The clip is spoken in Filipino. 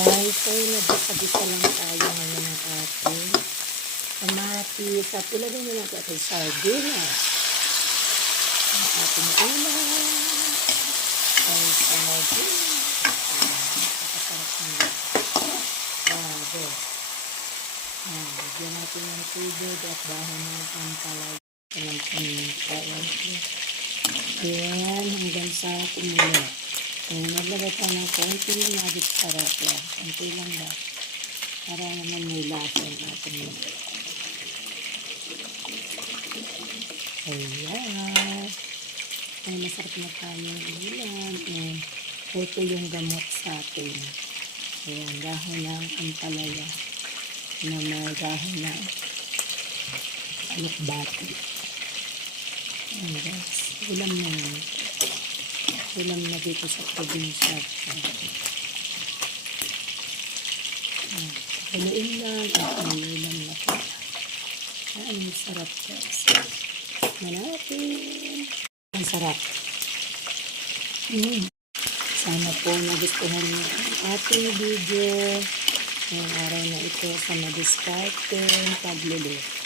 guys, so nagkakabisa lang tayo ngayon ng ating kamatis at ilagay na lang ito ating sardinas. Ang ating ulam ay sardinas. Nakasarap nila. Grabe. Lagyan natin ng tubig at dahon ng ampalay. Alam ko ayan, hanggang sa kumulo. Maglagay tayo ng konting magic sarap yan. Konti lang ba? Para naman may lasa yung ating ayan. Ay, masarap na tayo ng ulam. Ito yung gamot sa atin. Ayan, dahon ng ampalaya na may dahon ng alokbati. Ayan guys, ulam na yun. Ulam na dito sa probinsya. Haluin lang at may ulam na po. Ang sarap guys. Manapin. Ang sarap. Sana po nagustuhan niyo ang ating video ngayong araw na ito sa madiskarte pagluluto.